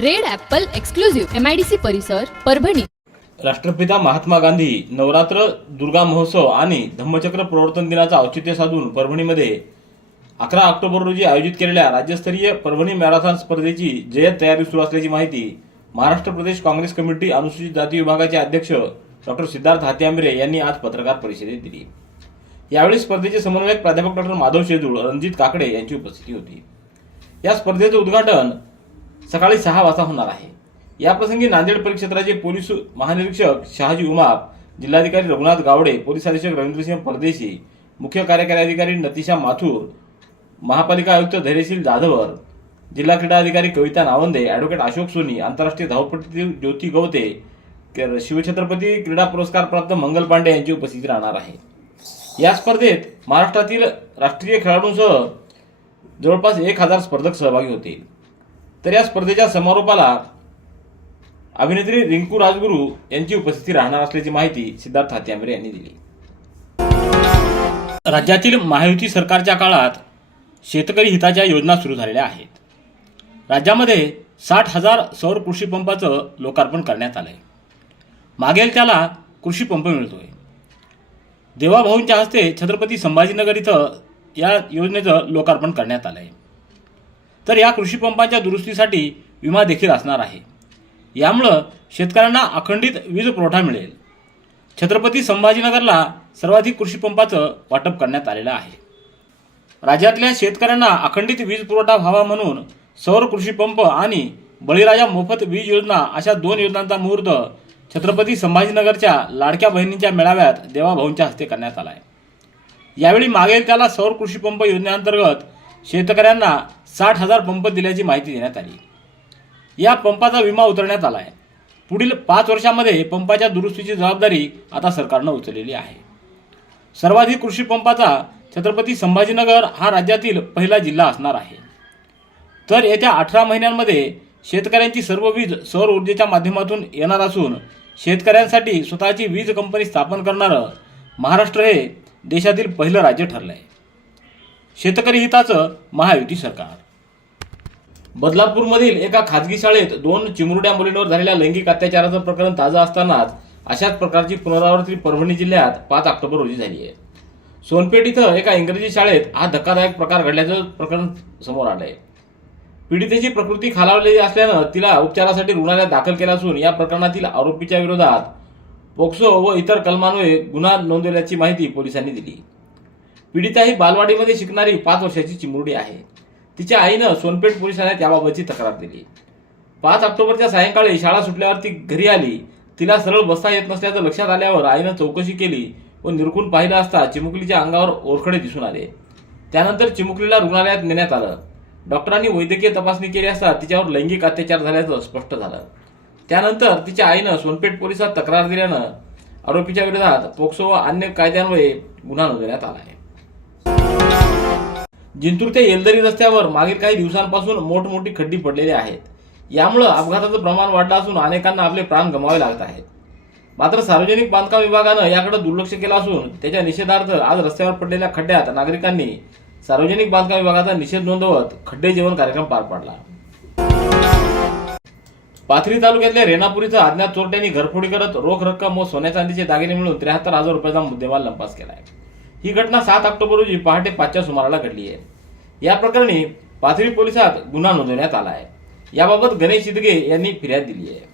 Red apple exclusive. MIDC परिसर परभणी. राष्ट्रपिता महात्मा गांधी नवरात्र दुर्गा महोत्सव आणि धम्मचक्र प्रवर्तन दिनाचं औचित्य साधून परभणीमध्ये अकरा ऑक्टोबर रोजी आयोजित केलेल्या राज्यस्तरीय परभणी मॅरेथॉन स्पर्धेची जय्यत तयारी सुरू असल्याची माहिती महाराष्ट्र प्रदेश काँग्रेस कमिटी अनुसूचित जाती विभागाचे अध्यक्ष डॉक्टर सिद्धार्थ हात्यांबरे यांनी आज पत्रकार परिषदेत दिली. यावेळी स्पर्धेचे समन्वयक प्राध्यापक डॉक्टर माधव शेजूळ रणजित काकडे यांची उपस्थिती होती. या स्पर्धेचं उद्घाटन सकाळी सहा वाजता होणार आहे. याप्रसंगी नांदेड परिक्षेत्राचे पोलीस महानिरीक्षक शहाजी उमाप जिल्हाधिकारी रघुनाथ गावडे पोलीस अधीक्षक रवींद्रसिंह परदेशी मुख्य कार्यकारी अधिकारी नतिशा माथूर महापालिका आयुक्त धैर्यशील जाधवर जिल्हा क्रीडा अधिकारी कविता नावंदे ॲडव्होकेट अशोक सोनी आंतरराष्ट्रीय धावपट्टीतील ज्योती गवते के- शिवछत्रपती क्रीडा पुरस्कार प्राप्त मंगल पांडे यांची उपस्थिती राहणार आहे. या स्पर्धेत महाराष्ट्रातील राष्ट्रीय खेळाडूंसह जवळपास एक हजार स्पर्धक सहभागी होतील. तर या स्पर्धेच्या समारोपाला अभिनेत्री रिंकू राजगुरू यांची उपस्थिती राहणार असल्याची माहिती सिद्धार्थ हात्यामरे यांनी दिली. राज्यातील महायुती सरकारच्या काळात शेतकरी हिताच्या योजना सुरू झालेल्या आहेत. राज्यामध्ये साठ हजार सौर कृषी पंपाचं लोकार्पण करण्यात आलं आहे मागेल त्याला कृषी पंप आहे देवाभाऊंच्या हस्ते छत्रपती संभाजीनगर इथं या योजनेचं लोकार्पण करण्यात आलं आहे तर या कृषीपंपांच्या दुरुस्तीसाठी विमा देखील असणार आहे. यामुळं शेतकऱ्यांना अखंडित वीज पुरवठा मिळेल. छत्रपती संभाजीनगरला सर्वाधिक कृषीपंपाचं वाटप करण्यात आलेलं आहे. राज्यातल्या शेतकऱ्यांना अखंडित वीज पुरवठा व्हावा म्हणून सौर कृषीपंप आणि बळीराजा मोफत वीज योजना अशा दोन योजनांचा मुहूर्त छत्रपती संभाजीनगरच्या लाडक्या बहिणींच्या मेळाव्यात देवाभाऊंच्या हस्ते करण्यात आला आहे यावेळी मागेल त्याला सौर कृषीपंप योजनेअंतर्गत शेतकऱ्यांना साठ हजार पंप दिल्याची माहिती देण्यात आली. या पंपाचा विमा उतरण्यात आला आहे पुढील पाच वर्षामध्ये पंपाच्या दुरुस्तीची जबाबदारी आता सरकारनं उचललेली आहे. सर्वाधिक कृषी पंपाचा छत्रपती संभाजीनगर हा राज्यातील पहिला जिल्हा असणार आहे. तर येत्या अठरा महिन्यांमध्ये शेतकऱ्यांची सर्व वीज सौर ऊर्जेच्या माध्यमातून येणार असून शेतकऱ्यांसाठी स्वतःची वीज कंपनी स्थापन करणारं महाराष्ट्र हे देशातील पहिलं राज्य ठरलं आहे शेतकरी हिताचं महायुती सरकार. बदलापूरमधील एका खाजगी शाळेत दोन चिमुरड्या मुलींवर झालेल्या लैंगिक अत्याचाराचं प्रकरण ताजं असतानाच अशाच प्रकारची पुनरावृत्ती परभणी जिल्ह्यात पाच ऑक्टोबर रोजी झाली आहे. सोनपेठ इथं एका इंग्रजी शाळेत हा धक्कादायक प्रकार घडल्याचं प्रकरण समोर आलं आहे पीडितेची प्रकृती खालावलेली असल्यानं तिला उपचारासाठी रुग्णालयात दाखल केला असून या प्रकरणातील आरोपीच्या विरोधात पोक्सो व इतर कलमान्वये गुन्हा नोंदवल्याची माहिती पोलिसांनी दिली. पीडिता ही बालवाडीमध्ये शिकणारी पाच वर्षाची चिमुरडी आहे. तिच्या आईनं सोनपेठ पोलीस ठाण्यात याबाबतची तक्रार दिली. पाच ऑक्टोबरच्या सायंकाळी शाळा सुटल्यावर ती घरी आली. तिला सरळ बसता येत नसल्याचं लक्षात आल्यावर आईनं चौकशी केली व निरकून पाहिलं असता चिमुकलीच्या अंगावर ओरखडे दिसून आले. त्यानंतर चिमुकलीला रुग्णालयात नेण्यात आलं. डॉक्टरांनी वैद्यकीय तपासणी केली असता तिच्यावर लैंगिक अत्याचार झाल्याचं स्पष्ट झालं. त्यानंतर तिच्या आईनं सोनपेठ पोलिसात तक्रार दिल्यानं आरोपीच्या विरोधात पोक्सो व अन्य कायद्यान्वये गुन्हा नोंदवण्यात आला आहे. जिंतूर ते येलदरी रस्त्यावर मागील काही दिवसांपासून मोठमोठी खड्डी पडलेली आहेत. यामुळं अपघाताचं प्रमाण वाढलं असून अनेकांना आपले प्राण गमावे लागत आहेत. मात्र सार्वजनिक बांधकाम विभागानं याकडे दुर्लक्ष केलं असून त्याच्या निषेधार्थ आज रस्त्यावर पडलेल्या खड्ड्यात नागरिकांनी सार्वजनिक बांधकाम विभागाचा निषेध नोंदवत खड्डे जेवण कार्यक्रम पार पाडला. पाथरी तालुक्यातल्या रेणापुरीचा अज्ञात चोरट्यांनी घरफोडी करत रोख रक्कम व सोन्या चांदीचे दागिने मिळून त्र्याहत्तर हजार रुपयाचा मुद्देमाल लंपास केला आहे ही घटना सात ऑक्टोबर रोजी पहाटे पाचच्या सुमाराला घडली आहे. या प्रकरणी पाथरी पोलिसात गुन्हा नोंदवण्यात आला आहे. याबाबत गणेश शिदगे यांनी फिर्याद दिली आहे.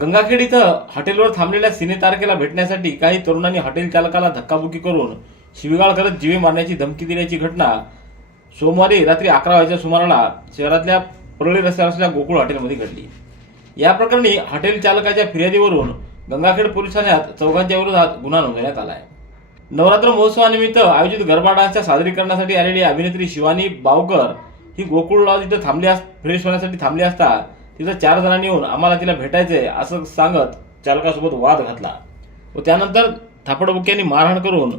गंगाखेड इथं हॉटेलवर थांबलेल्या सिने तारखेला भेटण्यासाठी काही तरुणांनी हॉटेल चालकाला धक्काबुक्की करून शिवीगाळ करत जीवे मारण्याची धमकी दिल्याची घटना सोमवारी रात्री अकरा वाजेच्या सुमाराला शहरातल्या परळी रस्त्यावर असलेल्या गोकुळ हॉटेलमध्ये घडली. या प्रकरणी हॉटेल चालकाच्या फिर्यादीवरून गंगाखेड पोलीस ठाण्यात चौघांच्या विरोधात गुन्हा नोंदवण्यात आला आहे. नवरात्र महोत्सवानिमित्त आयोजित गरबा डान्सच्या सादरीकरणासाठी आलेली अभिनेत्री शिवानी बावकर ही गोकुळ लॉज इथं थांबली फ्रेश होण्यासाठी थांबली असता तिथं चार जणांनी येऊन आम्हाला तिला भेटायचंय असं सांगत चालकासोबत वाद घातला व त्यानंतर थापडबुक्यांनी मारहाण करून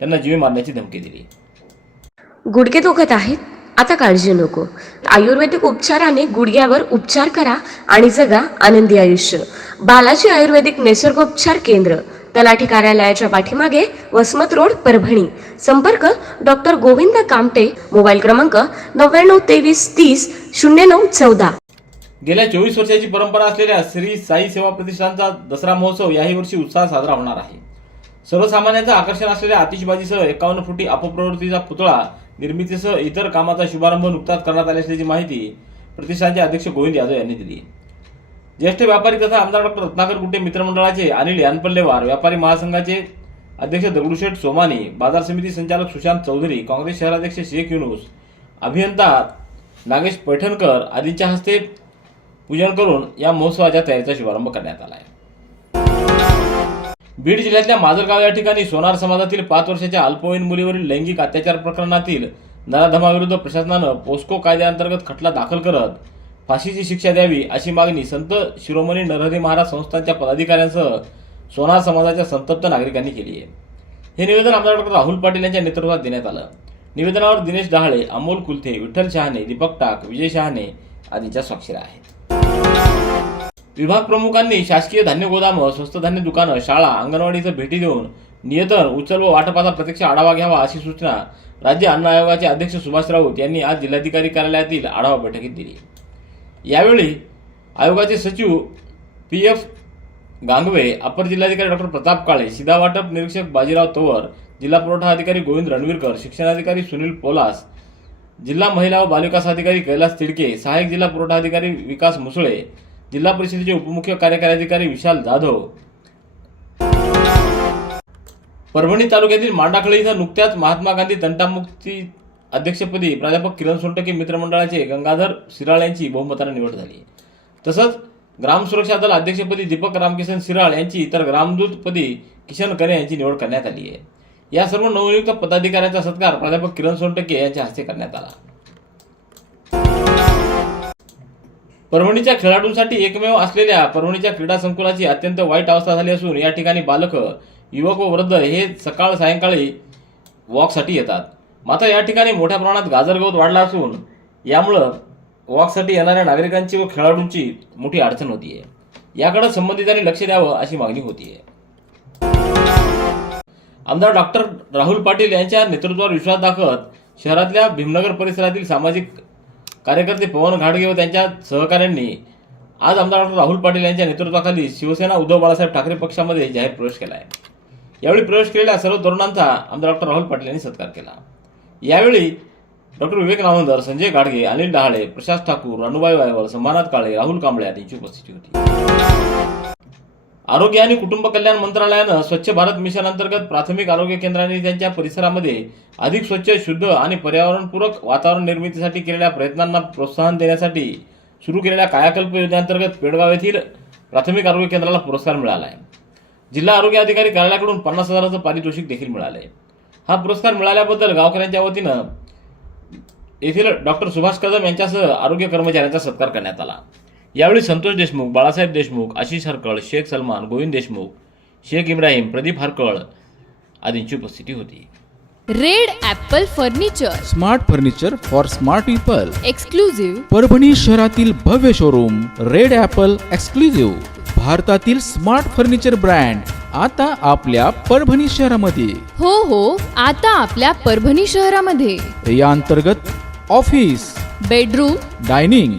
त्यांना जीवे मारण्याची धमकी दिली. गुडघे दुखत आहेत? आता काळजी नको. आयुर्वेदिक उपचाराने गुडघ्यावर उपचार करा आणि जगा आनंदी आयुष्य. बालाजी आयुर्वेदिक निसर्गोपचार केंद्र तलाठी कार्यालयाच्या पाठीमागे वसमत रोड परभणी. संपर्क डॉक्टर गोविंद कामटे मोबाईल क्रमांक नव्याण्णव तेवीस तीस शून्य नऊ चौदा. गेल्या चोवीस वर्षाची परंपरा असलेल्या श्री साई सेवा प्रतिष्ठानचा दसरा महोत्सव याही वर्षी उत्साहात साजरा होणार आहे. सर्वसामान्यांचं आकर्षण असलेल्या आतिषबाजीसह एकावन्न फुटी अपप्रवृत्तीचा पुतळा निर्मितीसह इतर कामाचा शुभारंभ नुकताच करण्यात आला असल्याची माहिती प्रतिष्ठानचे अध्यक्ष गोविंद यादव यांनी दिली. ज्येष्ठ व्यापारी तथा आमदार डॉक्टर रत्नाकर गुट्टे मित्रमंडळाचे अनिल यानपल्लेवार व्यापारी महासंघाचे अध्यक्ष दगडूशेठ सोमानी बाजार समिती संचालक सुशांत चौधरी काँग्रेस शहराध्यक्ष शेख युनुस अभियंता नागेश पैठणकर आदींच्या हस्ते पूजन करून या महोत्सवाच्या तयारीचा शुभारंभ करण्यात आला आहे. बीड जिल्ह्यातल्या माजलगाव या ठिकाणी सोनार समाजातील पाच वर्षाच्या अल्पवयीन मुलीवरील लैंगिक अत्याचार प्रकरणातील नराधमाविरुद्ध प्रशासनानं पोस्को कायद्याअंतर्गत खटला दाखल करत फाशीची शिक्षा द्यावी अशी मागणी संत शिरोमणी नरहरी महाराज संस्थांच्या पदाधिकाऱ्यांसह सोनार समाजाच्या संतप्त नागरिकांनी केली आहे. हे निवेदन आमदार डॉक्टर राहुल पाटील यांच्या नेतृत्वात देण्यात आलं. निवेदनावर दिनेश डहाळे अमोल कुलथे विठ्ठल शहाणे दीपक टाक विजय शहाणे आदींच्या स्वाक्षऱ्या आहेत. विभाग प्रमुखांनी शासकीय धान्य गोदामं स्वस्त धान्य दुकानं शाळा अंगणवाडीचं भेटी देऊन नियंत्रण उचल व वाटपाचा प्रत्यक्ष आढावा घ्यावा अशी सूचना राज्य अन्न आयोगाचे अध्यक्ष सुभाष राऊत यांनी आज जिल्हाधिकारी कार्यालयातील आढावा बैठकीत दिली. यावेळी आयोगाचे सचिव पी एफ गांगवे अपर जिल्हाधिकारी डॉक्टर प्रताप काळे शिधा वाटप निरीक्षक बाजीराव तोवर जिल्हा पुरवठा अधिकारी गोविंद रणवीरकर शिक्षणाधिकारी सुनील पोलास जिल्हा महिला व बालविकास अधिकारी कैलास तिडके सहाय्यक जिल्हा पुरवठा अधिकारी विकास मुसळे जिल्हा परिषदेचे उपमुख्य कार्यकारी अधिकारी विशाल जाधव. परभणी तालुक्यातील मांडाखळे इथं नुकत्याच महात्मा गांधी तंटामुक्ती अध्यक्षपदी प्राध्यापक किरण सोनटके मित्रमंडळाचे गंगाधर सिराळ यांची बहुमताने निवड झाली. तसंच ग्राम सुरक्षा दल अध्यक्षपदी दीपक रामकिशन सिराळ यांची तर ग्रामदूतपदी किशन कने यांची निवड करण्यात आली आहे. या सर्व नवनियुक्त पदाधिकाऱ्यांचा सत्कार प्राध्यापक किरण सोनटके यांच्या हस्ते करण्यात आला. परभणीच्या खेळाडूंसाठी एकमेव असलेल्या परभणीच्या क्रीडा संकुलाची अत्यंत वाईट अवस्था झाली असून या ठिकाणी बालक युवक व वृद्ध हे सकाळ सायंकाळी वॉकसाठी येतात. मात्र या ठिकाणी मोठ्या प्रमाणात गाजरगवत वाढला असून यामुळं वॉकसाठी येणाऱ्या नागरिकांची व खेळाडूंची मोठी अडचण होती आहे याकडे संबंधितांनी लक्ष द्यावं अशी मागणी होती आहे आमदार डॉक्टर राहुल पाटील यांच्या नेतृत्वावर विश्वास दाखवत शहरातल्या भीमनगर परिसरातील सामाजिक कार्यकर्ते पवन घाडगे व त्यांच्या सहकाऱ्यांनी आज आमदार डॉक्टर राहुल पाटील यांच्या नेतृत्वाखाली शिवसेना उद्धव बाळासाहेब ठाकरे पक्षामध्ये जाहीर प्रवेश केला आहे यावेळी प्रवेश केलेल्या सर्व तरुणांचा आमदार डॉक्टर राहुल पाटील यांनी सत्कार केला. यावेळी डॉक्टर विवेक नावंदर संजय गाडगे अनिल डहाळे प्रशांत ठाकूर अनुबाई वायवळ संभानाथ काळे राहुल कांबळे यांची उपस्थिती होती. आरोग्य आणि कुटुंब कल्याण मंत्रालयानं स्वच्छ भारत मिशन अंतर्गत प्राथमिक आरोग्य केंद्रांनी त्यांच्या परिसरामध्ये अधिक स्वच्छ शुद्ध आणि पर्यावरणपूरक वातावरण निर्मितीसाठी केलेल्या प्रयत्नांना प्रोत्साहन देण्यासाठी सुरू केलेल्या कायाकल्प योजनेअंतर्गत पेडगाव येथील प्राथमिक आरोग्य केंद्राला पुरस्कार मिळाला आहे. जिल्हा आरोग्य अधिकारी कार्यालयाकडून पन्नास हजाराचं पारितोषिक देखील मिळालं आहे. हा पुरस्कार मिळाल्याबद्दल गावकऱ्यांच्या वतीनं येथील डॉक्टर सुभाष कदम यांच्यासह आरोग्य कर्मचाऱ्यांचा सत्कार करण्यात आला. यावेळी संतोष देशमुख बाळासाहेब देशमुख आशिष हरकळ शेख सलमान गोविंद देशमुख शेख इब्राहिम प्रदीप हरकळ आदींची उपस्थिती होती. Red Apple furniture. Smart furniture for smart people. Exclusive Parbhani शहरातील भव्य शोरूम रेड ॲपल एक्सक्लुझिव्ह. भारतातील स्मार्ट फर्निचर ब्रँड आता आपल्या परभणी शहरामध्ये. हो हो आता आपल्या परभणी शहरामध्ये. या अंतर्गत ऑफिस बेडरूम डायनिंग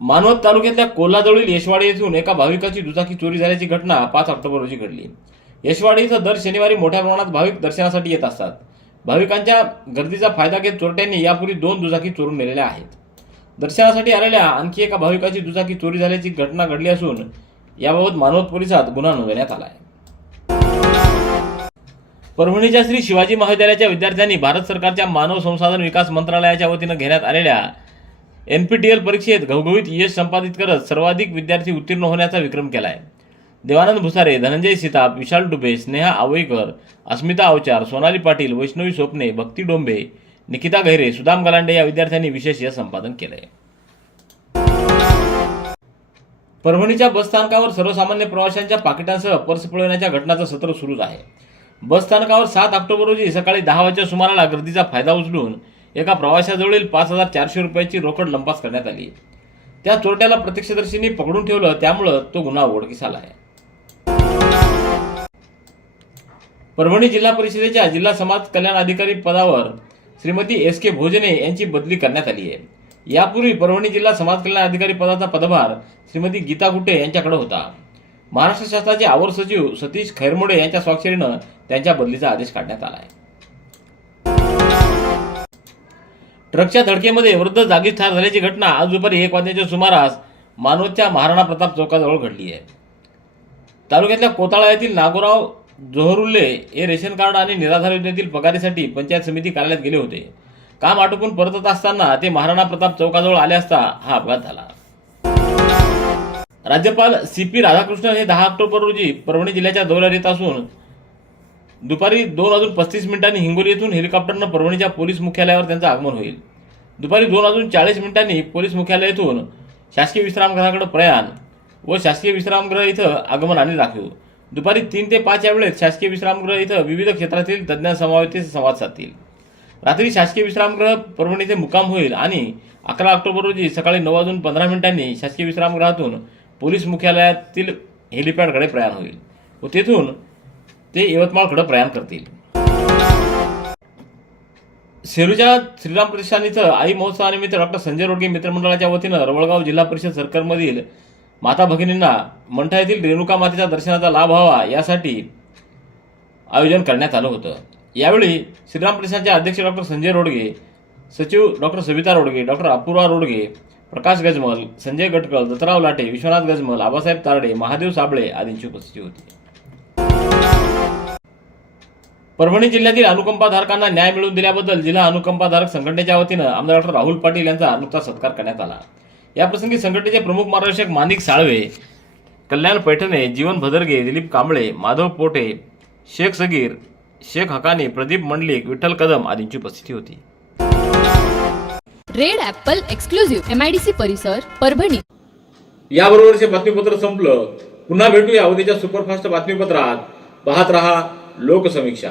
मानवत तालुक्यातल्या कोल्हाजवळील यशवाडी येथून एका भाविकाची दुचाकी चोरी झाल्याची घटना पाच ऑक्टोबर रोजी घडली. यशवाडी इथं दर शनिवारी मोठ्या प्रमाणात भाविक दर्शनासाठी येत असतात. भाविकांच्या गर्दीचा फायदा घेत चोरट्यांनी यापूर्वी दोन दुचाकी चोरून नेलेल्या आहेत. दर्शनासाठी आलेल्या आणखी एका भाविकाची दुचाकी चोरी झाल्याची घटना घडली असून याबाबत मानवत पोलिसात गुन्हा नोंदवण्यात आला आहे परभणीच्या श्री शिवाजी महाविद्यालयाच्या विद्यार्थ्यांनी भारत सरकारच्या मानव संसाधन विकास मंत्रालयाच्या वतीनं घेण्यात आलेल्या एन पी टी एल परीक्षेत घवघवीत यश संपादित करत सर्वाधिक विद्यार्थी उत्तीर्ण होण्याचा विक्रम केला आहे देवानंद भुसारे धनंजय सीताप विशाल डुबे स्नेहा आवईकर अस्मिता अवचार सोनाली पाटील वैष्णवी स्वप्ने भक्ती डोंबे निकिता गहिरे सुदाम गलांडे या विद्यार्थ्यांनी विशेष यश संपादन केलं आहे परभणीच्या बसस्थानकावर सर्वसामान्य प्रवाशांच्या पाकिटांसह पर्स पळवण्याच्या घटनाचं सत्र सुरूच आहे. बसस्थानकावर सात ऑक्टोबर रोजी सकाळी दहा वाजच्या सुमाराला गर्दीचा फायदा उचलून एका प्रवाशाजवळील पाच हजार चारशे रुपयाची रोकड लंपास करण्यात आली. त्या चोरट्याला प्रत्यक्षदर्शींनी पकडून ठेवलं त्यामुळं तो गुन्हा उघडकीस आला आहे. परभणी जिल्हा परिषदेच्या जिल्हा समाज कल्याण अधिकारी पदावर श्रीमती एस के भोजने यांची बदली करण्यात आली आहे. यापूर्वी परभणी जिल्हा समाज कल्याण अधिकारी पदाचा पदभार श्रीमती गीता गुटे यांच्याकडे होता. महाराष्ट्र शासनाचे आवर सचिव सतीश खैरमोडे यांच्या स्वाक्षरीनं त्यांच्या बदलीचा आदेश काढण्यात आला आहे. ट्रकच्या धडकेमध्ये वृद्ध जागीच ठार झाल्याची घटना आज दुपारी एक वाजण्याच्या सुमारास मानवतच्या महाराणा प्रताप चौकाजवळ घडली आहे. तालुक्यातल्या कोताळा येथील नागोराव जोहरुल्ले हे रेशन कार्ड आणि निराधार योजनेतील पगारीसाठी पंचायत समिती कार्यालयात गेले होते. काम आटोपून परतत असताना ते महाराणा प्रताप चौकाजवळ आले असता हा अपघात झाला. राज्यपाल सी पी राधाकृष्णन हे दहा ऑक्टोबर रोजी परभणी जिल्ह्याच्या दौऱ्यावर येत असून दुपारी दोन वाजून पस्तीस मिनिटांनी हिंगोली येथून हेलिकॉप्टरनं परभणीच्या पोलीस मुख्यालयावर त्यांचं आगमन होईल. दुपारी दोन वाजून चाळीस मिनिटांनी पोलीस मुख्यालयातून शासकीय विश्रामगृहाकडे प्रयाण व शासकीय विश्रामगृह इथं आगमन आणि राखीव. दुपारी तीन ते पाच या वेळेत शासकीय विश्रामगृह इथं विविध क्षेत्रातील तज्ज्ञांसमवेत संवाद साधतील. रात्री शासकीय विश्रामगृह परभणीचे मुक्काम होईल आणि अकरा ऑक्टोबर रोजी सकाळी नऊ वाजून पंधरा मिनिटांनी शासकीय विश्रामगृहातून पोलीस मुख्यालयातील हेलिपॅडकडे प्रयाण होईल व तेथून ते यवतमाळकडे प्रयाण करतील. सेलूच्या श्रीराम प्रतिष्ठान इथं आई महोत्सवानिमित्त डॉक्टर संजय रोडगे मित्रमंडळाच्या वतीनं रवळगाव जिल्हा परिषद सरकारमधील माता भगिनींना मंठा येथील रेणुका मातेच्या दर्शनाचा लाभ व्हावा यासाठी आयोजन करण्यात आलं होतं. यावेळी श्रीराम प्रतिष्ठानचे अध्यक्ष डॉक्टर संजय रोडगे सचिव डॉक्टर सविता रोडगे डॉक्टर अपूर्वा रोडगे प्रकाश गजमल संजय गटकळ दत्तराव लाटे विश्वनाथ गजमल आबासाहेब तारडे महादेव साबळे आदींची उपस्थिती होती. परभणी जिल्ह्यातील अनुकंपाधारकांना न्याय मिळवून दिल्याबद्दल जिल्हा अनुकंपाधारक संघटनेच्या वतीनं आमदार डॉक्टर राहुल पाटील यांचा नुकताच सत्कार करण्यात आला. याप्रसंगी संघटनेचे प्रमुख मार्गदर्शक माणिक साळवे कल्याण पैठणे जीवन भदरगे दिलीप कांबळे माधव पोटे शेख सगीर शेख हकानी प्रदीप मंडलिक विठ्ठल कदम आदींची उपस्थिती होती. Red apple exclusive M I D C परिसर परभणी. याबरोबरचे बातमीपत्र संपलं. पुन्हा भेटूया उद्याच्या सुपरफास्ट बातमीपत्रात. पाहत रहा लोकसमीक्षा.